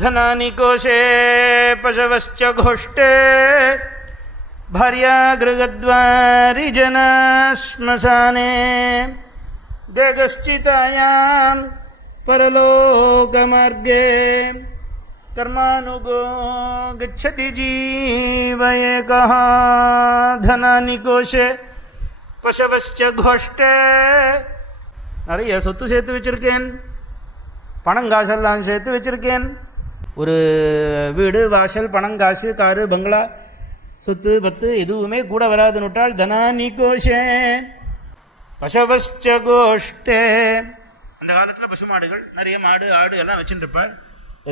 धनानि कोशे पशवश्च घोष्टे भार्या गृहद्वारि जना श्मशाने देगश्चितायां परलोकमार्गे कर्मानुगो गच्छति जीव एकः धनानि कोशे பசவச்ச கோஷ்ட. நிறைய சொத்து சேர்த்து வச்சிருக்கேன், பணங்காசெல்லாம் சேர்த்து வச்சிருக்கேன். ஒரு வீடு வாசல் பணங்காசு காரு பங்களா சொத்து பத்து எதுவுமே கூட வராதுன்னுட்டால் தனானி கோஷே பசவச்ச கோஷ்டே. அந்த காலத்தில் பசுமாடுகள் நிறைய மாடு ஆடு எல்லாம் வச்சுட்டு இருப்பார்.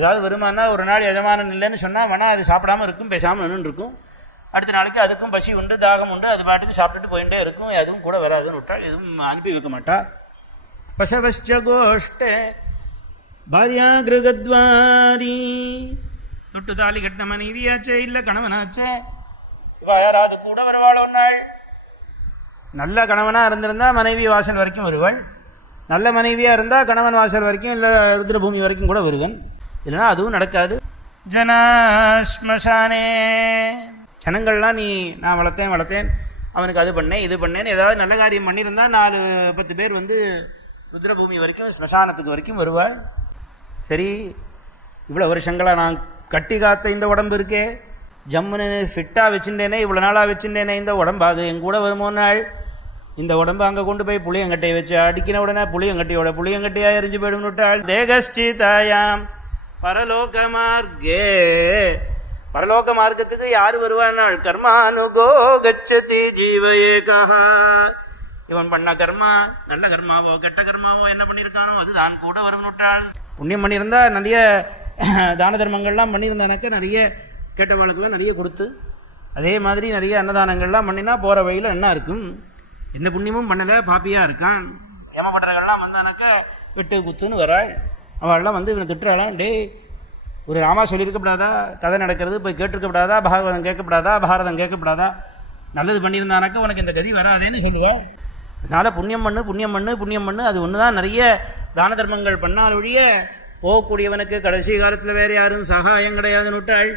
ஏதாவது வருமானா ஒரு நாள் எஜமானன் இல்லைன்னு சொன்னால் வேணா அது சாப்பிடாமல் இருக்கும், பேசாமல் நின்று இருக்கும். அடுத்த நாளைக்கு அதுக்கும் பசி உண்டு தாகம் உண்டு, அது பாட்டுக்கு சாப்பிட்டுட்டு போயிட்டே இருக்கும். எதுவும் கூட வராதுன்னு விட்டால் எதுவும் அனுப்பி வைக்க மாட்டா. பசவச்ச கோஷ்டே பாரியா கிருகத்வாரி. தொட்டு தாலி கட்டின மனைவியாச்சே இல்லை கணவனாச்சே, இவா யாராவது கூட வருவாள் ஒரு நாள். நல்ல கணவனாக இருந்திருந்தா மனைவி வாசல் வரைக்கும் வருவாள், நல்ல மனைவியாக இருந்தால் கணவன் வாசல் வரைக்கும் இல்லை ருத்ரபூமி வரைக்கும் கூட வருவன். இல்லைனா அதுவும் நடக்காது. ஜனாஸ்மசானே. ஜனங்கள்லாம் நீ நான் வளர்த்தேன் அவனுக்கு அது பண்ணேன் இது பண்ணேன்னு ஏதாவது நல்ல காரியம் பண்ணியிருந்தா 4-10 பேர் வந்து ருத்ரபூமி வரைக்கும் ஸ்மசானத்துக்கு வரைக்கும் வருவாள். சரி, இவ்வளோ வருஷங்களாக நான் கட்டி காத்த இந்த உடம்பு இருக்கே, ஜம்முன்னு ஃபிட்டாக வச்சுட்டேனே, இவ்வளோ நாளாக வச்சுட்டேனே இந்த உடம்பு, அது என் கூட வருமோ நாள். இந்த உடம்பு அங்கே கொண்டு போய் புளியங்கட்டையை வச்சு அடிக்கின உடனே புளியங்கட்டையாக எரிஞ்சு போயிடும் விட்டாள். தேகஸ்டிதாயாம் பரலோக மார்க்கே. பரலோக மார்க்கத்துக்கு யாரு வருவானால் கர்மானுகோ கச்சதி ஜீவ ஏகா. இவன் பண்ண கர்மா நல்ல கர்மாவோ கெட்ட கர்மாவோ என்ன பண்ணியிருக்கானோ அது தான் கூட வரணுட்டாள். புண்ணியம் பண்ணியிருந்தா நிறைய தான தர்மங்கள்லாம் பண்ணியிருந்தானாக்க நிறைய கேட்ட வாழ்க்கைலாம் நிறைய கொடுத்து, அதே மாதிரி நிறைய அன்னதானங்கள்லாம் பண்ணினா போகிற வழியில் என்ன இருக்கும். எந்த புண்ணியமும் பண்ணலை, பாப்பியாக இருக்கான். ஏமாப்பட்டர்கள்லாம் வந்தானாக்க வெட்டு குத்துன்னு வராள். அவள்லாம் வந்து இவனை திட்டுறாளாம். டே, ஒரு ராமா சொல்லியிருக்கப்படாதா, கதை நடக்கிறது போய் கேட்டிருக்கப்படாதா, பாகவதம் கேட்கப்படாதா, பாரதம் கேட்கப்படாதா, நல்லது பண்ணியிருந்தானாக்க உனக்கு இந்த கதி வராதேன்னு சொல்லுவாள். அதனால் புண்ணியம் பண்ணு. அது ஒன்று தான். நிறைய தான தர்மங்கள் பண்ணால் ஒழிய போகக்கூடியவனுக்கு கடைசி காலத்தில் வேறு யாரும் சகாயம் கிடையாதுன்னு விட்டாள்.